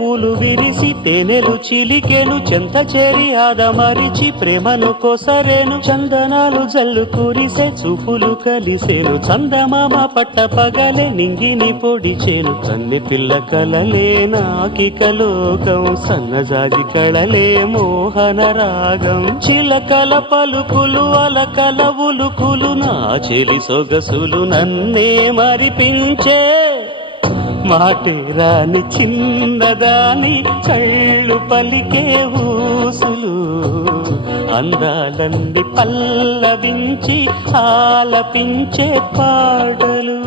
పూలు విరిసి తేనెలు చిలికెను చెంత చేరి ఆదమరిచి ప్రేమను కోసరేను చందనాలు జల్లు కురిసే చూపులు కలిసేను చందమామ పట్ట పగలే నింగిని పొడిచేను కన్నె పిల్ల కలలే నాకిక లోకం సన్నజాజి కళలే మోహన రాగం చిలకల పలుకులు అలకల ఉలుకులు నా చెలి సొగసులు నన్నే మరిపించే మాటే రాని చిన్నదాని కళ్ళు పలికే ఊసులు అందాలన్నీ పల్లవించి ఆలపించే పాటలు